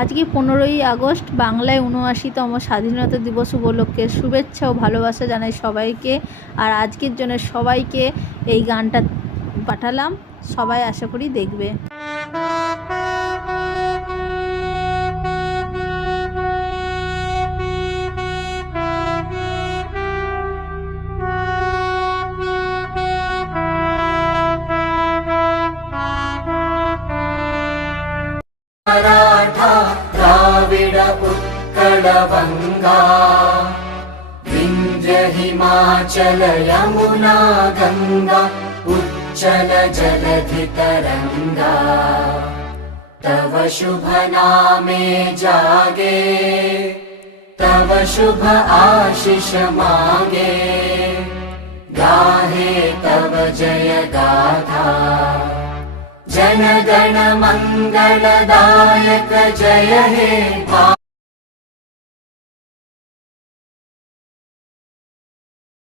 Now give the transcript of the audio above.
আজকে পনেরোই আগস্ট, বাংলায় উনআশিতম স্বাধীনতা দিবস উপলক্ষে শুভেচ্ছা ও ভালোবাসা জানাই সবাইকে। আর আজকের জন্য সবাইকে এই গানটা পাঠালাম। সবাই আশা করি দেখবে। उत्कलवङ्गा विन्द्य हिमाचल यमुना गङ्गा उच्चल जलधितरङ्गा तव शुभ नामे जागे तव शुभ आशिष मागे। गाहे तव जय गाथा। जनगण जय हे